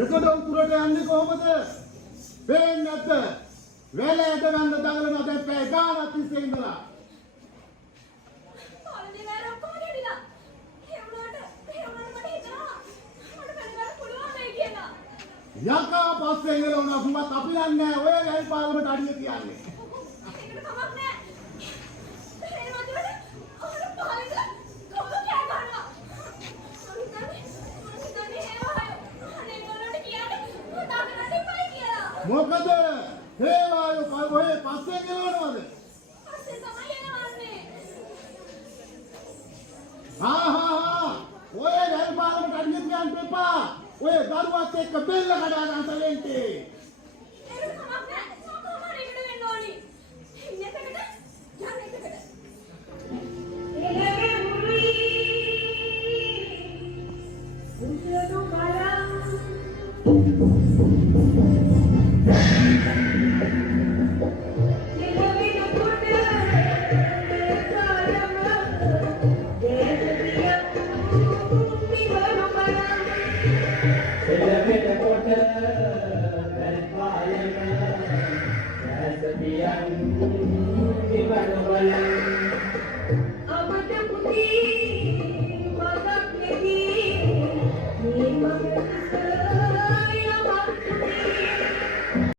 එතකොට උතුරට යන්නේ කොහොමද? පේන්නේ නැද්ද? වැල ඇද ගන්න දඟලන දැන් පැය ගානක් තිස්සේ ඉඳලා. පාලනේ වැර ඔක්කොම ගෙඩිලා. ඒ වුණාට මට හිතෙනවා මට පැනගන්න පුළුවන් වෙයි කියලා. යකා පස්සේ ඉඳලා උනත් අපි දන්නේ ඔය වැල් පාලමට අඩිය තියන්නේ. ඒකට කමක් නැහැ. ඒ වගේ අර පාලෙට කොහොමද කෑ ගන්නවා. මම හිතන්නේ අනේ මොනවද කියන්නේ දාගන්න දෙපයි කියලා. මොකද හේවායෝ කවුවේ පස්සේ ගෙවනවද? පස්සේ තමයි එනවන්නේ. ඔය වැල් පාලමට අඩිය තියන්න එපා. ඔය දරුවත් එක්ක බෙල්ල කඩා ගන්න තලෙන්ටේ. ඒකට කමක් නැහැ. මම කොහොමද ඒකට වෙන්න ඕනි. ඉන්න එකකට යන්න එකකට. එළගේ මුරුයි. උසනු බලම්. Terima kasih.